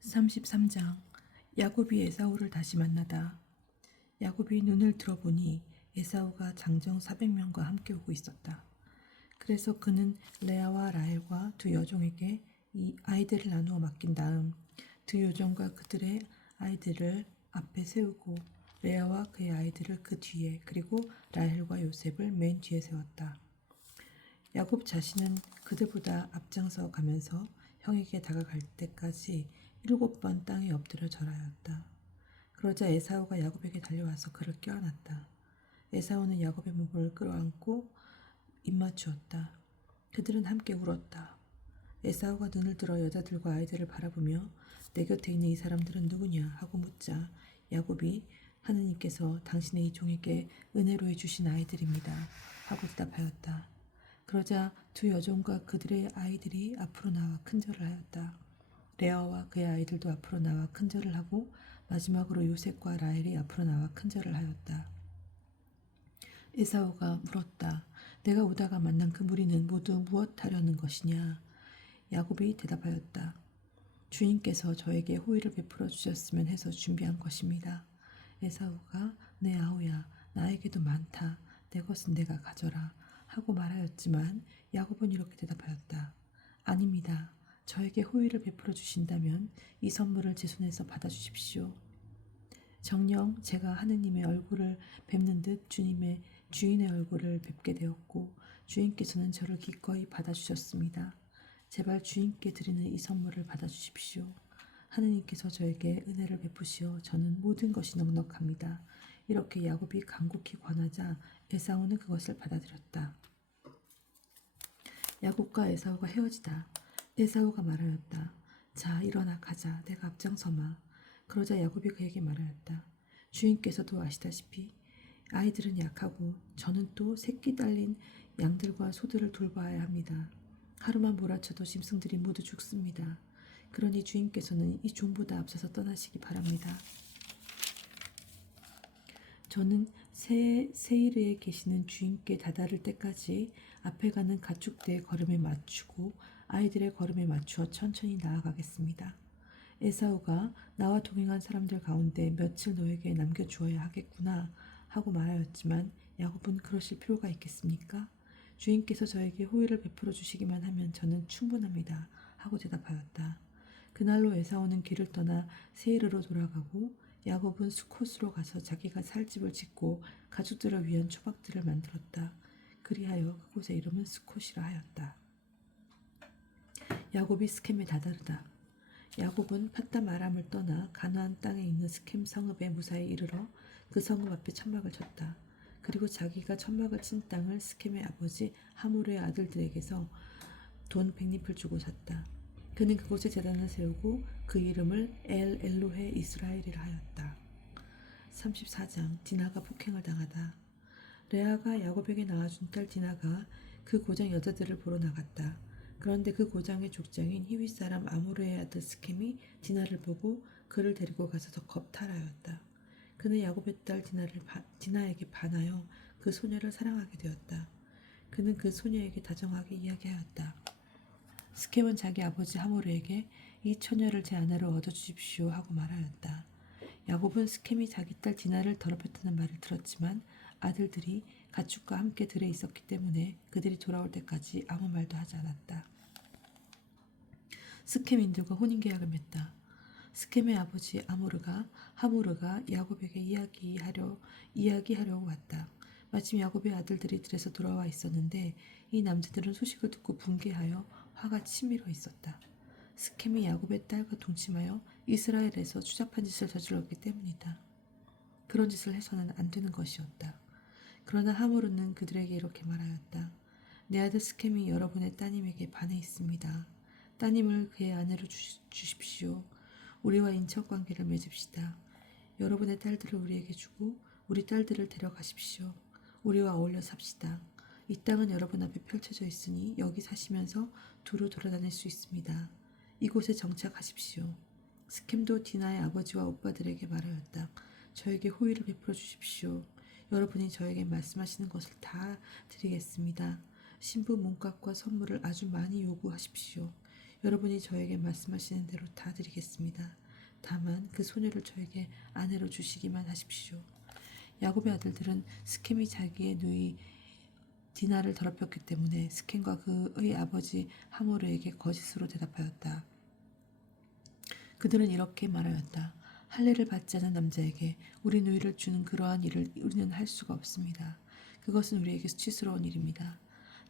33장. 야곱이 에사우를 다시 만나다. 야곱이 눈을 들어보니 에사우가 장정 400명과 함께 오고 있었다. 그래서 그는 레아와 라헬과 두 여종에게 이 아이들을 나누어 맡긴 다음 두 여종과 그들의 아이들을 앞에 세우고 레아와 그의 아이들을 그 뒤에, 그리고 라헬과 요셉을 맨 뒤에 세웠다. 야곱 자신은 그들보다 앞장서 가면서 형에게 다가갈 때까지 7번 땅에 엎드려 절하였다. 그러자 에사우가 야곱에게 달려와서 그를 껴안았다. 에사우는 야곱의 목을 끌어안고 입맞추었다. 그들은 함께 울었다. 에사우가 눈을 들어 여자들과 아이들을 바라보며 내 곁에 있는 이 사람들은 누구냐 하고 묻자 야곱이 하느님께서 당신의 이 종에게 은혜로 해주신 아이들입니다 하고 대답하였다. 그러자 두 여종과 그들의 아이들이 앞으로 나와 큰절을 하였다. 레아와 그의 아이들도 앞으로 나와 큰절을 하고 마지막으로 요셉과 라헬이 앞으로 나와 큰절을 하였다. 에사우가 물었다. 내가 오다가 만난 그 무리는 모두 무엇 하려는 것이냐? 야곱이 대답하였다. 주인께서 저에게 호의를 베풀어 주셨으면 해서 준비한 것입니다. 에사우가 내 아우야, 나에게도 많다. 내 것은 내가 가져라 하고 말하였지만 야곱은 이렇게 대답하였다. 아닙니다. 저에게 호의를 베풀어 주신다면 이 선물을 제 손에서 받아주십시오. 정녕 제가 하느님의 얼굴을 뵙는 듯 주인의 얼굴을 뵙게 되었고 주인께서는 저를 기꺼이 받아주셨습니다. 제발 주인께 드리는 이 선물을 받아주십시오. 하느님께서 저에게 은혜를 베푸시어 저는 모든 것이 넉넉합니다. 이렇게 야곱이 간곡히 권하자 에사우는 그것을 받아들였다. 야곱과 에사우가 헤어지다. 에사우가 말하였다. 자, 일어나 가자. 내가 앞장서마. 그러자 야곱이 그에게 말하였다. 주인께서도 아시다시피 아이들은 약하고 저는 또 새끼 딸린 양들과 소들을 돌봐야 합니다. 하루만 몰아쳐도 짐승들이 모두 죽습니다. 그러니 주인께서는 이 종보다 앞서서 떠나시기 바랍니다. 저는 세일에 계시는 주인께 다다를 때까지 앞에 가는 가축대의 걸음에 맞추고 아이들의 걸음에 맞추어 천천히 나아가겠습니다. 에사우가 나와 동행한 사람들 가운데 며칠 너에게 남겨주어야 하겠구나 하고 말하였지만 야곱은 그러실 필요가 있겠습니까? 주인께서 저에게 호의를 베풀어 주시기만 하면 저는 충분합니다 하고 대답하였다. 그날로 에사우는 길을 떠나 세이르로 돌아가고 야곱은 수콧으로 가서 자기가 살 집을 짓고 가축들을 위한 초박들을 만들었다. 그리하여 그곳의 이름은 수콧이라 하였다. 야곱이 스켐에 다다르다. 야곱은 팟담 아람을 떠나 가나안 땅에 있는 스켐 성읍에 무사히 이르러 그 성읍 앞에 천막을 쳤다. 그리고 자기가 천막을 친 땅을 스켐의 아버지 하몰의 아들들에게서 돈 100립을 주고 샀다. 그는 그곳에 제단을 세우고 그 이름을 엘 엘로헤 이스라엘이라 하였다. 34장. 디나가 폭행을 당하다. 레아가 야곱에게 낳아준 딸 디나가 그 고장 여자들을 보러 나갔다. 그런데 그 고장의 족장인 히윗 사람 아모르의 아들 스켐이 디나를 보고 그를 데리고 가서 더 겁탈하였다. 그는 야곱의 딸 디나에게 반하여 그 소녀를 사랑하게 되었다. 그는 그 소녀에게 다정하게 이야기하였다. 스켐은 자기 아버지 하모르에게 이 처녀를 제 아내로 얻어주십시오 하고 말하였다. 야곱은 스켐이 자기 딸 디나를 더럽혔다는 말을 들었지만 아들들이 가축과 함께 들에 있었기 때문에 그들이 돌아올 때까지 아무 말도 하지 않았다. 스켐인들과 혼인계약을 맺다. 스켐의 아버지 하모르가 야곱에게 이야기하려고 왔다. 마침 야곱의 아들들이 들에서 돌아와 있었는데 이 남자들은 소식을 듣고 분개하여 화가 치밀어 있었다. 스켐이 야곱의 딸과 동침하여 이스라엘에서 추잡한 짓을 저질렀기 때문이다. 그런 짓을 해서는 안 되는 것이었다. 그러나 하모르는 그들에게 이렇게 말하였다. 내 아들 스켐이 여러분의 따님에게 반해 있습니다. 따님을 그의 아내로 주십시오. 우리와 인척관계를 맺읍시다. 여러분의 딸들을 우리에게 주고 우리 딸들을 데려가십시오. 우리와 어울려 삽시다. 이 땅은 여러분 앞에 펼쳐져 있으니 여기 사시면서 두루 돌아다닐 수 있습니다. 이곳에 정착하십시오. 스켐도 디나의 아버지와 오빠들에게 말하였다. 저에게 호의를 베풀어 주십시오. 여러분이 저에게 말씀하시는 것을 다 드리겠습니다. 신부 몸값과 선물을 아주 많이 요구하십시오. 여러분이 저에게 말씀하시는 대로 다 드리겠습니다. 다만 그 소녀를 저에게 아내로 주시기만 하십시오. 야곱의 아들들은 스켐이 자기의 누이 디나를 더럽혔기 때문에 스켐과 그의 아버지 하모르에게 거짓으로 대답하였다. 그들은 이렇게 말하였다. 할례를 받지 않은 남자에게 우리 누이를 주는 그러한 일을 우리는 할 수가 없습니다. 그것은 우리에게 수치스러운 일입니다.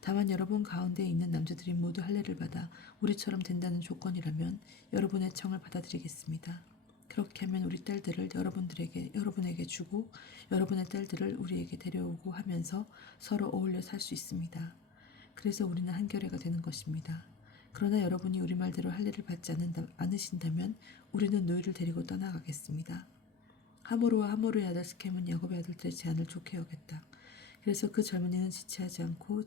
다만 여러분 가운데 있는 남자들이 모두 할례를 받아 우리처럼 된다는 조건이라면 여러분의 청을 받아들이겠습니다. 그렇게 하면 우리 딸들을 여러분에게 주고 여러분의 딸들을 우리에게 데려오고 하면서 서로 어울려 살 수 있습니다. 그래서 우리는 한결애가 되는 것입니다. 그러나 여러분이 우리 말대로 할례를 받지 않으신다면 우리는 누이를 데리고 떠나가겠습니다. 하모르와 하모르의 아들 스켐은 야곱의 아들들의 제안을 좋게 여겼다. 그래서 그 젊은이는 지체하지 않고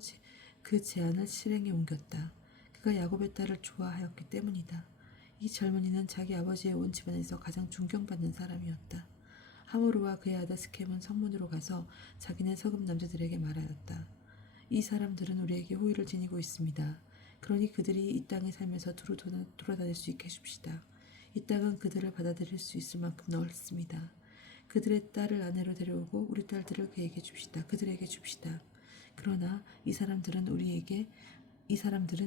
그 제안을 실행에 옮겼다. 그가 야곱의 딸을 좋아하였기 때문이다. 이 젊은이는 자기 아버지의 온 집안에서 가장 존경받는 사람이었다. 하모르와 그의 아들 스켐은 성문으로 가서 자기네 서금 남자들에게 말하였다. 이 사람들은 우리에게 호의를 지니고 있습니다. 그러니 그들이 이 땅에 살면서 두루 돌아다닐 수 있게 해줍시다. 이 땅은 그들을 받아들일 수 있을 만큼 넓습니다. 그들의 딸을 아내로 데려오고 우리 딸들을 그들에게 줍시다. 그러나 이 사람들은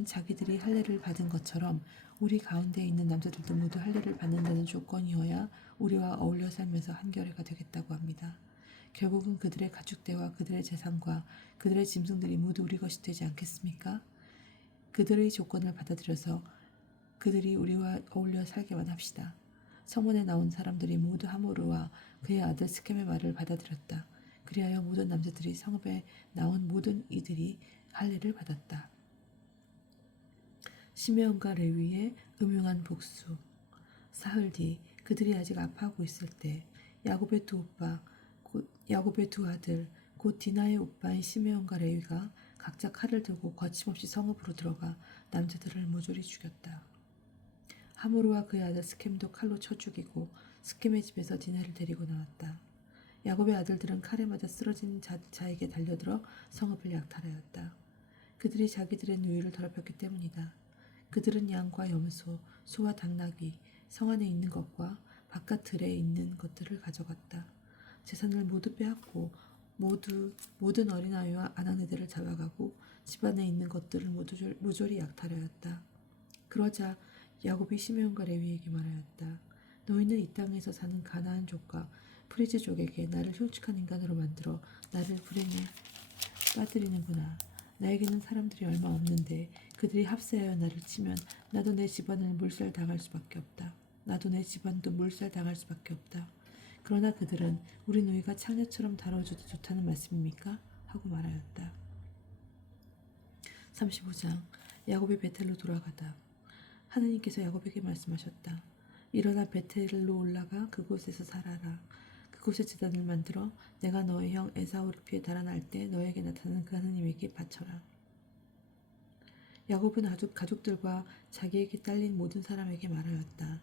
자기들이 할례를 받은 것처럼 우리 가운데 있는 남자들도 모두 할례를 받는다는 조건이어야 우리와 어울려 살면서 한결애가 되겠다고 합니다. 결국은 그들의 가축대와 그들의 재산과 그들의 짐승들이 모두 우리 것이 되지 않겠습니까? 그들의 조건을 받아들여서 그들이 우리와 어울려 살게만 합시다. 성문에 나온 사람들이 모두 하모르와 그의 아들 스켐의 말을 받아들였다. 그리하여 모든 남자들이 성읍에 나온 모든 이들이 할례를 받았다. 시므온과 레위의 음흉한 복수. 사흘 뒤 그들이 아직 아파하고 있을 때 야곱의 두 아들 곧 디나의 오빠인 시므온과 레위가 각자 칼을 들고 거침없이 성읍으로 들어가 남자들을 모조리 죽였다. 하모르와 그의 아들 스켐도 칼로 쳐 죽이고 스켐의 집에서 디나를 데리고 나왔다. 야곱의 아들들은 칼에 맞아 쓰러진 자에게 달려들어 성읍을 약탈하였다. 그들이 자기들의 누이를 더럽혔기 때문이다. 그들은 양과 염소, 소와 당나귀, 성 안에 있는 것과 바깥 들에 있는 것들을 가져갔다. 재산을 모두 빼앗고 모든 어린아이와 아낙네들을 잡아가고 집안에 있는 것들을 모조리 약탈하였다. 그러자 야곱이 시므온과 레위에게 말하였다. 너희는 이 땅에서 사는 가나안족과 프리즈족에게 나를 흉측한 인간으로 만들어 나를 불행에 빠뜨리는구나. 나에게는 사람들이 얼마 없는데 그들이 합세하여 나를 치면 나도 내 집안도 몰살당할 수밖에 없다. 그러나 그들은 우리 누이가 창녀처럼 다뤄줘도 좋다는 말씀입니까? 하고 말하였다. 35장. 야곱이 베텔로 돌아가다. 하느님께서 야곱에게 말씀하셨다. 일어나 베텔로 올라가 그곳에서 살아라. 그곳에 제단을 만들어 내가 너의 형 에사우를 피해 달아날 때 너에게 나타나는 그 하느님에게 바쳐라. 야곱은 가족들과 자기에게 딸린 모든 사람에게 말하였다.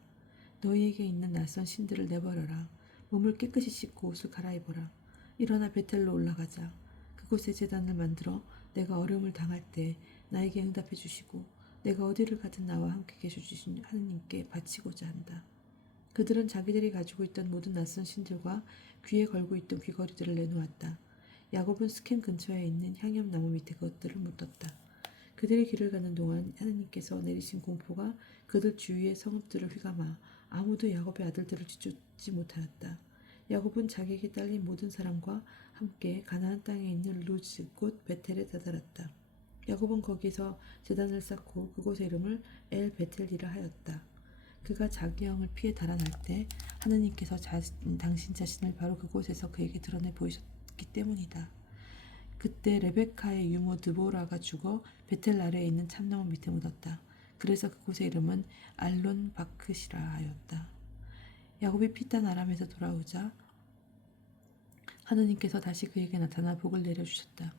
너희에게 있는 낯선 신들을 내버려라. 몸을 깨끗이 씻고 옷을 갈아입어라. 일어나 베텔로 올라가자. 그곳에 제단을 만들어 내가 어려움을 당할 때 나에게 응답해 주시고 내가 어디를 가든 나와 함께 계셔주신 하느님께 바치고자 한다. 그들은 자기들이 가지고 있던 모든 낯선 신들과 귀에 걸고 있던 귀걸이들을 내놓았다. 야곱은 스켐 근처에 있는 향염나무 밑에 그것들을 묻었다. 그들이 길을 가는 동안 하느님께서 내리신 공포가 그들 주위의 성읍들을 휘감아 아무도 야곱의 아들들을 뒤쫓지 못하였다. 야곱은 자기에게 딸린 모든 사람과 함께 가나안 땅에 있는 루즈 곧 베텔에 다다랐다. 야곱은 거기서 제단을 쌓고 그곳의 이름을 엘 베텔이라 하였다. 그가 자기 형을 피해 달아날 때 하느님께서 당신 자신을 바로 그곳에서 그에게 드러내 보이셨기 때문이다. 그때 레베카의 유모 드보라가 죽어 베텔 아래에 있는 참나무 밑에 묻었다. 그래서 그곳의 이름은 알론 바크시라 하였다. 야곱이 피단 아람에서 돌아오자 하느님께서 다시 그에게 나타나 복을 내려주셨다.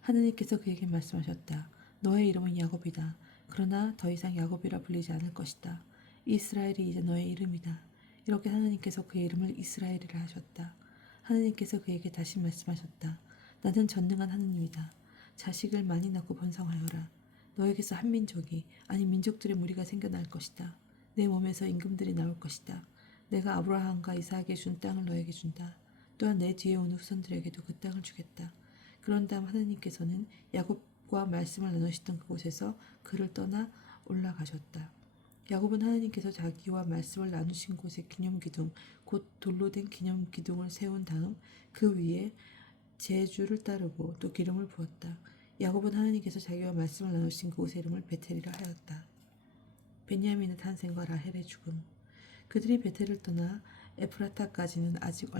하느님께서 그에게 말씀하셨다. 너의 이름은 야곱이다. 그러나 더 이상 야곱이라 불리지 않을 것이다. 이스라엘이 이제 너의 이름이다. 이렇게 하느님께서 그의 이름을 이스라엘이라 하셨다. 하느님께서 그에게 다시 말씀하셨다. 나는 전능한 하느님이다. 자식을 많이 낳고 번성하여라. 너에게서 한 민족이, 아니 민족들의 무리가 생겨날 것이다. 내 몸에서 임금들이 나올 것이다. 내가 아브라함과 이삭에게 준 땅을 너에게 준다. 또한 내 뒤에 오는 후손들에게도 그 땅을 주겠다. 그런 다음 하나님께서는 야곱과 말씀을 나누시던 그곳에서 그를 떠나 올라가셨다. 야곱은 하나님께서 자기와 말씀을 나누신 곳에 기념기둥, 곧 돌로 된 기념기둥을 세운 다음 그 위에 제주를 따르고 또 기름을 부었다. 야곱은 하나님께서 자기와 말씀을 나누신 그곳의 이름을 베텔이라 하였다. 베냐민의 탄생과 라헬의 죽음. 그들이 베텔을 떠나 에프라타까지는 아직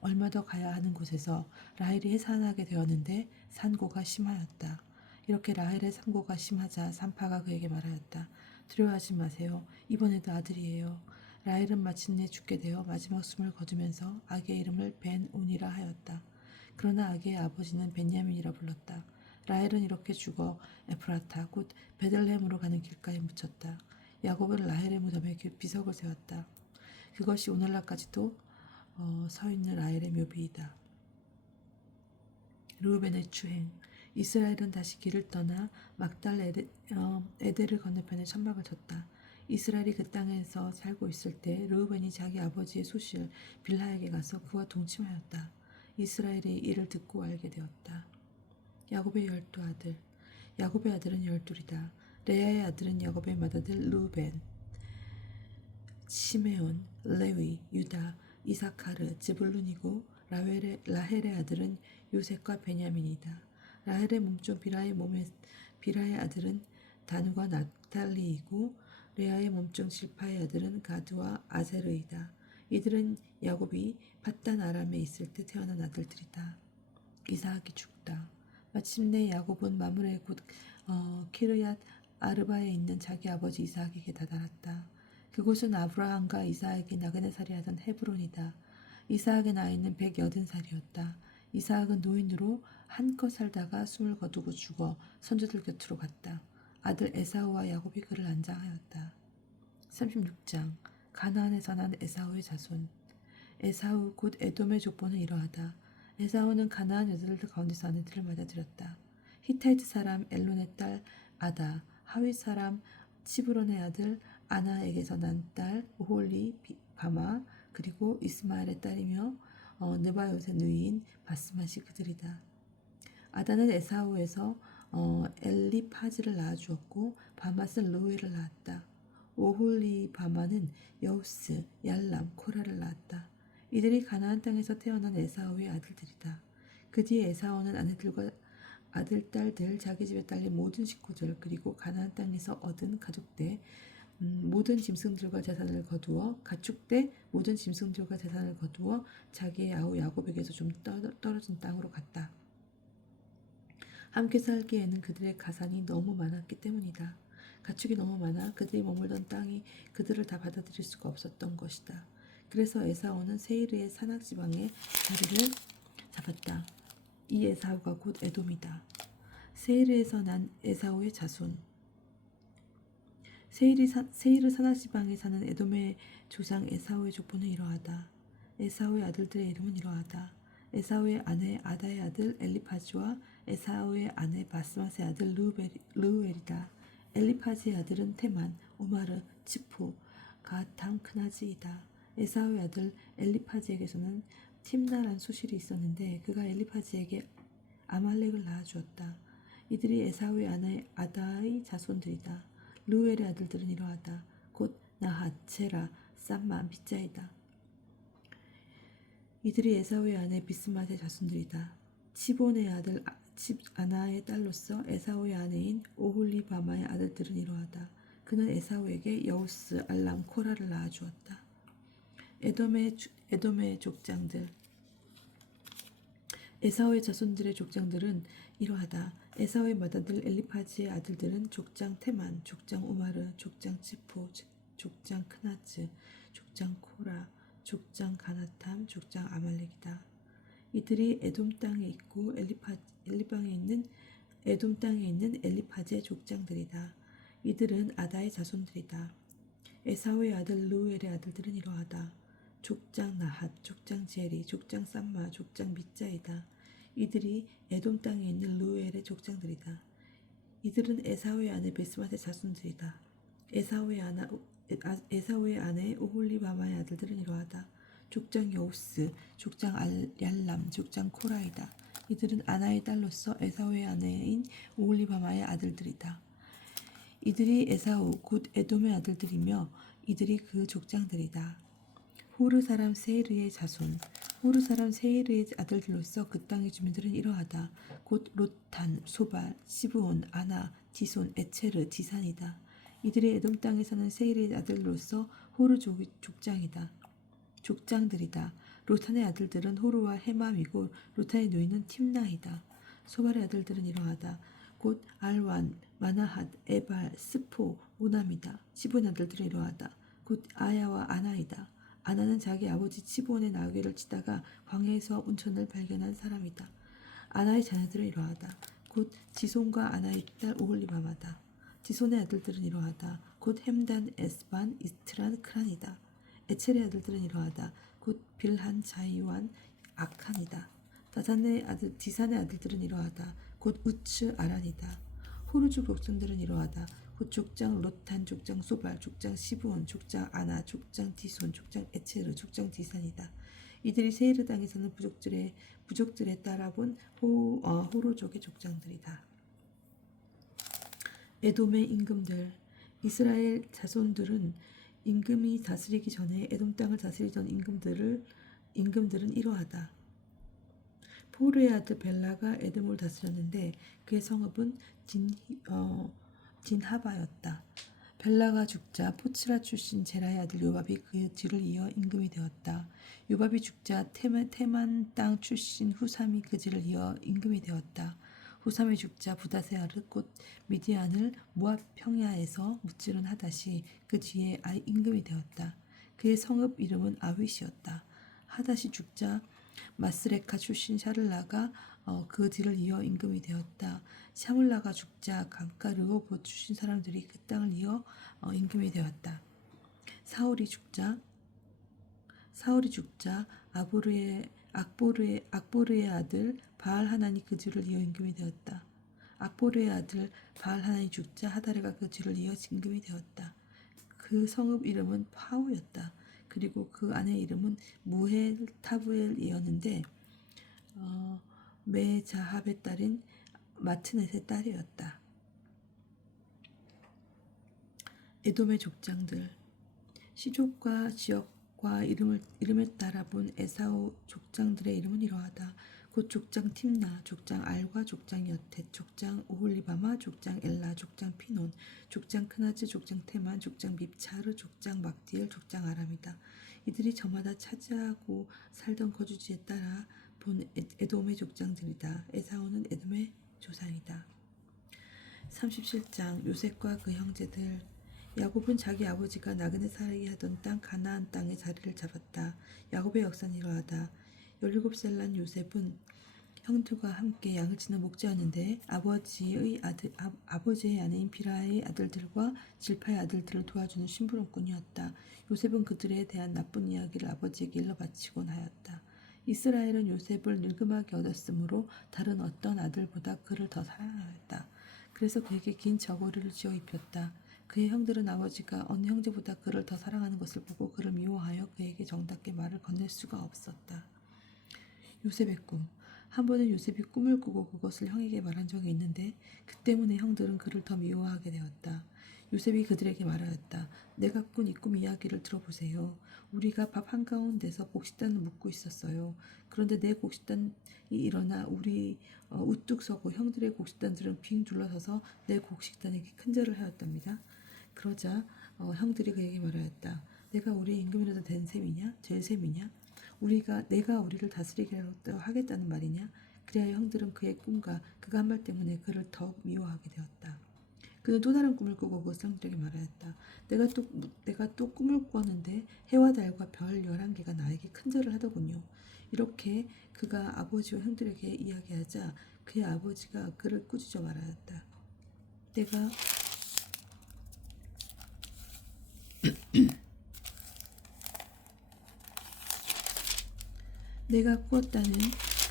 얼마 더 가야 하는 곳에서 라헬이 해산하게 되었는데 산고가 심하였다. 이렇게 라헬의 산고가 심하자 산파가 그에게 말하였다. 두려워하지 마세요. 이번에도 아들이에요. 라헬은 마침내 죽게 되어 마지막 숨을 거두면서 아기의 이름을 벤온이라 하였다. 그러나 아기의 아버지는 벤야민이라 불렀다. 라헬은 이렇게 죽어 에프라타 곧 베들레헴으로 가는 길가에 묻혔다. 야곱은 라헬의 무덤에 비석을 세웠다. 그것이 오늘날까지도 서 있는 라헬의 묘비이다. 르우벤의 추행. 이스라엘은 다시 길을 떠나 막달 에델을 건너편에 천막을 쳤다. 이스라엘이 그 땅에서 살고 있을 때 르우벤이 자기 아버지의 소실 빌하에게 가서 그와 동침하였다. 이스라엘이 이를 듣고 알게 되었다. 야곱의 12아들. 야곱의 아들은 12이다. 레아의 아들은 야곱의 맏아들 르우벤, 시메온, 레위, 유다, 이사카르, 즈불룬이고 라헬의 아들은 요셉과 베냐민이다. 라헬의 몸종 비라의 아들은 단과 납달리이고 레아의 몸종 질파의 아들은 가드와 아세르이다. 이들은 야곱이 밧단 아람에 있을 때 태어난 아들들이다. 이삭이 죽다. 마침내 야곱은 마므레 곧 키르얏 아르바에 있는 자기 아버지 이삭에게 다다랐다. 그곳은 아브라함과 이삭에게 나그네 살이 하던 헤브론이다. 이삭의 나이는 180살이었다. 이삭은 노인으로 한껏 살다가 숨을 거두고 죽어 선조들 곁으로 갔다. 아들 에사우와 야곱이 그를 안장하였다. 36장. 가나안에서 난 에사우의 자손. 에사우 곧 에돔의 족보는 이러하다. 에사우는 가나안 여자들 가운데서 아내들을 맞아들였다. 히타이트 사람 엘론의 딸 아다, 하윗 사람 치브론의 아들 아나에게서 난 딸 오홀리 바마, 그리고 이스마엘의 딸이며 느바요의 누이인 바스맛이 그들이다. 아다는 에사우에서 엘리파즈를 낳아주었고 바맛은 르우엘을 낳았다. 오홀리 바마는 여우스, 얄람, 코라를 낳았다. 이들이 가나안 땅에서 태어난 에사우의 아들들이다. 그 뒤에 에사우는 아내들과 아들, 딸들, 자기 집에 딸린 모든 식구들, 그리고 가나안 땅에서 얻은 가축대 모든 짐승들과 재산을 거두어 가축대 모든 짐승들과 재산을 거두어 자기의 아우 야곱에게서 좀 떨어진 땅으로 갔다. 함께 살기에는 그들의 가산이 너무 많았기 때문이다. 가축이 너무 많아 그들이 머물던 땅이 그들을 다 받아들일 수가 없었던 것이다. 그래서 에사우는 세이르의 산악지방에 자리를 잡았다. 이 에사우가 곧 에돔이다. 세이르에서 난 에사우의 자손. 세이르 산악지방에 사는 에돔의 조상 에사우의 족보는 이러하다. 에사우의 아들들의 이름은 이러하다. 에사우의 아내 아다의 아들 엘리파즈와 에사우의 아내 바스맛의 아들 르우엘이다. 엘리파즈의 아들은 테만, 우마르, 치프, 가탐, 크나지이다. 에사우의 아들 엘리파즈에게서는 팀나란 소실이 있었는데 그가 엘리파즈에게 아말렉을 낳아주었다. 이들이 에사우의 아내 아다의 자손들이다. 르우엘의 아들들은 이러하다. 곧 나핫, 제라, 쌈마, 미자이다. 이들이 에사우의 아내 비스맛의 자손들이다. 치본의 아들 아나의 딸로서 에사우의 아내인 오홀리바마의 아들들은 이러하다. 그는 에사우에게 여우스, 알람, 코라를 낳아주었다. 에돔의 족장들. 에사우의 자손들의 족장들은 이러하다. 에사우의 맏아들 엘리파즈의 아들들은 족장 테만, 족장 우마르, 족장 치포, 족장 크나즈, 족장 코라, 족장 가나탐, 족장 아말렉이다. 이들이 에돔 땅에 있고 에돔 땅에 있는 엘리파즈의 족장들이다. 이들은 아다의 자손들이다. 에사우의 아들 르우엘의 아들들은 이러하다. 족장 나핫, 족장 제리, 족장 쌈마, 족장 미자이다. 이들이 에돔 땅에 있는 르우엘의 족장들이다. 이들은 에사우의 아내 베스맛의 자손들이다. 에사우의 아내 오홀리바마의 아들들은 이러하다. 족장 여우스, 족장 얄람, 족장 코라이다. 이들은 아나의 딸로서 에사우의 아내인 오홀리바마의 아들들이다. 이들이 에사우 곧 에돔의 아들들이며 이들이 그 족장들이다. 호르 사람 세이르의 자손, 호르 사람 세이르의 아들들로서 그 땅의 주민들은 이러하다. 곧 롯탄, 소발, 시브온, 아나, 디손, 에체르, 디산이다. 이들이 에돔 땅에 사는 세이르의 아들로서 호르 족장이다. 족장들이다. 롯탄의 아들들은 호르와 헤맘이고 롯탄의 누이는 팀나이다. 소발의 아들들은 이러하다. 곧 알완, 마나핫, 에발, 스포, 오남이다. 시브온의 아들들은 이러하다. 곧 아야와 아나이다. 아나는 자기 아버지 치브온의 나귀를 치다가 광야에서 온천을 발견한 사람이다. 아나의 자녀들은 이러하다. 곧 지손과 아나의 딸 오홀리바마다. 지손의 아들들은 이러하다. 곧 햄단, 에스반, 이스트란, 크란이다. 에첼의 아들들은 이러하다. 곧 빌한, 자이완, 아칸이다. 디산의 아들들은 이러하다. 곧 우츠, 아란이다. 호르주 족장들은 이러하다. 곧 족장 롯탄, 족장 소발, 족장 시브온, 족장 아나, 족장 디손, 족장 에체르, 족장 디산이다. 이들이 세이르 땅에 사는 부족들에 따라 본 호로족의 족장들이다. 에돔의 임금들. 이스라엘 자손들은 임금이 다스리기 전에 에돔 땅을 다스리던 임금들은 이러하다. 포르의 아들 벨라가 에돔을 다스렸는데 그의 성읍은 진하바였다. 벨라가 죽자 포츠라 출신 제라의 아들 요밥이 그 뒤를 이어 임금이 되었다. 요밥이 죽자 테만 땅 출신 후삼이 그 뒤를 이어 임금이 되었다. 후삼이 죽자 부다세아르 곧 미디안을 모압 평야에서 무찌른 하닷이 그 뒤에 임금이 되었다. 그의 성읍 이름은 아윗이었다. 하닷이 죽자 마스레카 출신 샤를라가 그 뒤를 이어 임금이 되었다. 샤물라가 죽자 강가 르호봇 출신 사람들이 그 땅을 이어 임금이 되었다. 사울이 죽자 악보르의 아들 바알 하나니 그 뒤를 이어 임금이 되었다. 악보르의 아들 바알 하나니 죽자 하다레가 그 뒤를 이어 임금이 되었다. 그 성읍 이름은 파우였다. 그리고 그 아내의 이름은 무헬 타브엘이었는데 메자합의 딸인 마트넷의 딸이었다. 에돔의 족장들. 시족과 지역과 이름에 따라 본 에사우 족장들의 이름은 이러하다. 곧 족장 팀나, 족장 알과, 족장 여텟, 족장 오홀리바마, 족장 엘라, 족장 피논, 족장 크나즈, 족장 테만, 족장 밉차르, 족장 막디엘, 족장 아람이다. 이들이 저마다 차지하고 살던 거주지에 따라 본 에돔의 족장들이다. 에사우는 에돔의 조상이다. 37장 요셉과 그 형제들. 야곱은 자기 아버지가 나그네 살이 하던 땅 가나안 땅에 자리를 잡았다. 야곱의 역사는 이러하다. 17살 난 요셉은 형들과 함께 양을 치는 목자였는데 아버지의 아내인 비라의 아들들과 질파의 아들들을 도와주는 심부름꾼이었다. 요셉은 그들에 대한 나쁜 이야기를 아버지에게 일러 바치곤 하였다. 이스라엘은 요셉을 늙음하게 얻었으므로 다른 어떤 아들보다 그를 더 사랑하였다. 그래서 그에게 긴 저고리를 지어 입혔다. 그의 형들은 아버지가 어느 형제보다 그를 더 사랑하는 것을 보고 그를 미워하여 그에게 정답게 말을 건넬 수가 없었다. 요셉의 꿈. 한 번은 요셉이 꿈을 꾸고 그것을 형에게 말한 적이 있는데 그 때문에 형들은 그를 더 미워하게 되었다. 요셉이 그들에게 말하였다. 내가 꾼 이 꿈 이야기를 들어보세요. 우리가 밥 한가운데서 곡식단을 묻고 있었어요. 그런데 내 곡식단이 일어나 우리 우뚝 서고 형들의 곡식단들은 빙 둘러서서 내 곡식단에게 큰절을 하였답니다. 그러자 형들이 그에게 말하였다. 내가 우리의 임금이라도 된 셈이냐? 될 셈이냐? 내가 우리를 다스리게 하겠다는 말이냐? 그리하여 형들은 그의 꿈과 그가 한 말 때문에 그를 더욱 미워하게 되었다. 그는 또 다른 꿈을 꾸고 그것을 형들에게 말하였다. 내가 또 꿈을 꾸었는데 해와 달과 별 11개가 나에게 큰절을 하더군요. 이렇게 그가 아버지와 형들에게 이야기하자 그의 아버지가 그를 꾸짖어 말하였다. 내가 꾸었다는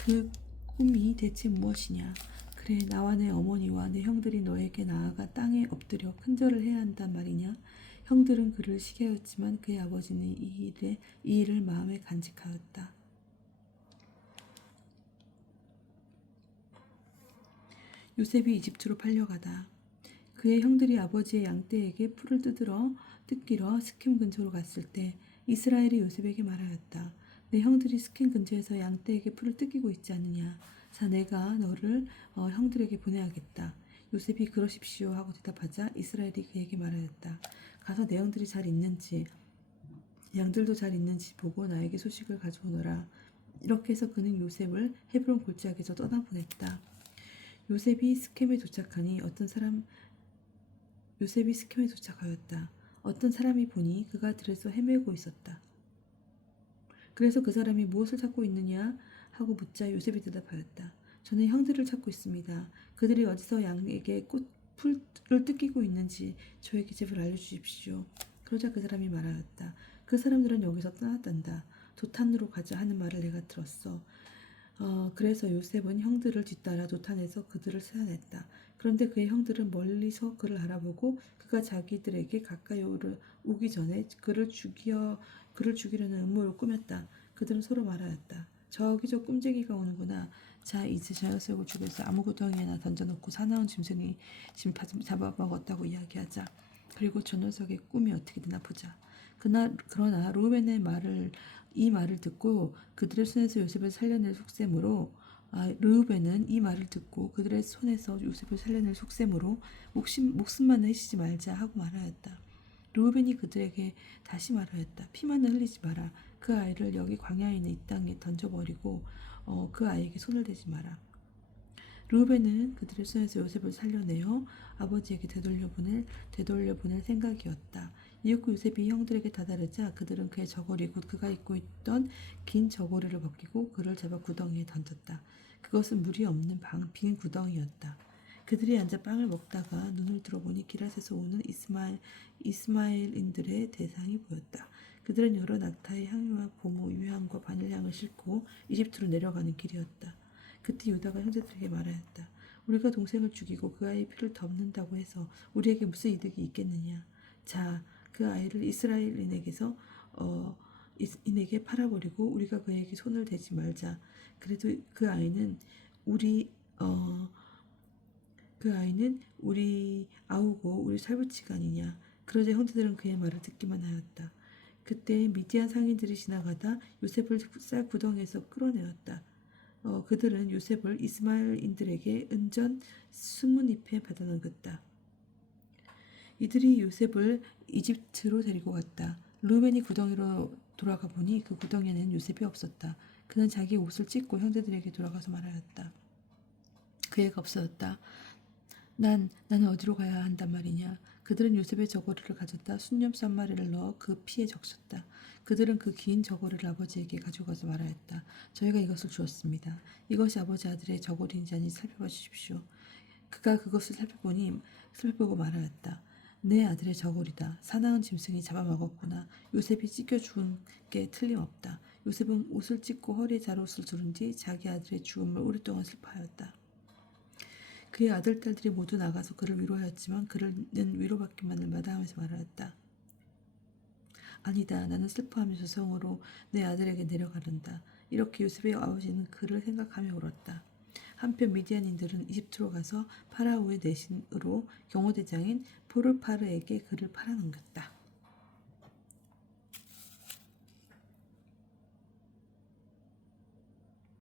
그 꿈이 대체 무엇이냐? 그래, 나와 내 어머니와 내 형들이 너에게 나아가 땅에 엎드려 큰절을 해야 한단 말이냐? 형들은 그를 시기하였지만 그의 아버지는 이 일을 마음에 간직하였다. 요셉이 이집트로 팔려가다. 그의 형들이 아버지의 양떼에게 풀을 뜯기러 스켐 근처로 갔을 때 이스라엘이 요셉에게 말하였다. 내 형들이 스켐 근처에서 양떼에게 풀을 뜯기고 있지 않느냐. 자, 내가 너를 형들에게 보내야겠다. 요셉이 그러십시오 하고 대답하자 이스라엘이 그에게 말하였다. 가서 내 형들이 잘 있는지 양들도 잘 있는지 보고 나에게 소식을 가져오너라. 이렇게 해서 그는 요셉을 헤브론 골짜기에서 떠나보냈다. 요셉이 스켐에 도착하니 요셉이 스켐에 도착하였다. 어떤 사람이 보니 그가 들에서 헤매고 있었다. 그래서 그 사람이 무엇을 찾고 있느냐 하고 묻자 요셉이 대답하였다. 저는 형들을 찾고 있습니다. 그들이 어디서 양에게 풀을 뜯기고 있는지 저에게 제발 알려주십시오. 그러자 그 사람이 말하였다. 그 사람들은 여기서 떠났단다. 도탄으로 가자 하는 말을 내가 들었어. 그래서 요셉은 형들을 뒤따라 도탄에서 그들을 찾아냈다. 그런데 그의 형들은 멀리서 그를 알아보고 그가 자기들에게 가까이 오기 전에 그를 죽이려는 음모를 꾸몄다. 그들은 서로 말하였다. 저기 저 꼼쟁이가 오는구나. 자, 이제 저 녀석을 죽여서 아무 구덩이에나 던져놓고 사나운 짐승이 잡아먹었다고 이야기하자. 그리고 저 녀석의 꿈이 어떻게 되나 보자. 그러나 루벤의 이 말을 듣고 그들의 손에서 요셉을 살려낼 속셈으로 르우벤은 이 말을 듣고 그들의 손에서 요셉을 살려낼 속셈으로 목숨만 내쉬지 말자 하고 말하였다. 르우벤이 그들에게 다시 말하였다. 피만을 흘리지 마라. 그 아이를 여기 광야에 있는 이 땅에 던져버리고 그 아이에게 손을 대지 마라. 르우벤은 그들의 손에서 요셉을 살려내어 아버지에게 되돌려보낼 생각이었다. 이윽고 요셉이 형들에게 다다르자 그들은 그의 저고리 곧 그가 입고 있던 긴 저고리를 벗기고 그를 잡아 구덩이에 던졌다. 그것은 물이 없는 빈 구덩이였다. 그들이 앉아 빵을 먹다가 눈을 들어보니 기랏에서 오는 이스마엘인들의 대상이 보였다. 그들은 여러 낙타의 향유와 고무, 유향과 바닐향을 싣고 이집트로 내려가는 길이었다. 그때 유다가 형제들에게 말하였다. 우리가 동생을 죽이고 그 아이의 피를 덮는다고 해서 우리에게 무슨 이득이 있겠느냐. 자, 그 아이를 이스라엘인에게서 인에게 팔아버리고 우리가 그에게 손을 대지 말자. 그래도 그 아이는 우리 아우고 우리 살부치가 아니냐. 그러자 형제들은 그의 말을 듣기만 하였다. 그때 미디안 상인들이 지나가다 요셉을 쌀 구덩이에서 끌어내었다. 그들은 요셉을 이스마엘인들에게 은전 20잎에 받아넘겼다. 이들이 요셉을 이집트로 데리고 갔다. 르우벤이 구덩이로 돌아가 보니 그 구덩이에는 요셉이 없었다. 그는 자기 옷을 찢고 형제들에게 돌아가서 말하였다. 그 애가 없어졌다. 나는 어디로 가야 한단 말이냐. 그들은 요셉의 저고리를 가졌다. 순념수 한 마리를 넣어 그 피에 적셨다. 그들은 그 긴 저고리를 아버지에게 가져가서 말하였다. 저희가 이것을 주었습니다. 이것이 아버지 아들의 저고리인지 아닌지 살펴봐 주십시오. 그가 그것을 살펴보고 말하였다. 내 아들의 저고리다. 사나운 짐승이 잡아먹었구나. 요셉이 찢겨 죽은 게 틀림없다. 요셉은 옷을 찢고 허리에 자롯을 두른 뒤 자기 아들의 죽음을 오랫동안 슬퍼하였다. 그의 아들, 딸들이 모두 나가서 그를 위로하였지만 그는 위로받기만을 마다하면서 말하였다. 아니다. 나는 슬퍼하면서 성으로 내 아들에게 내려가는다. 이렇게 요셉의 아버지는 그를 생각하며 울었다. 한편 미디안인들은 이집트로 가서 파라오의 내신으로 경호대장인 포르파르에게 그를 팔아넘겼다.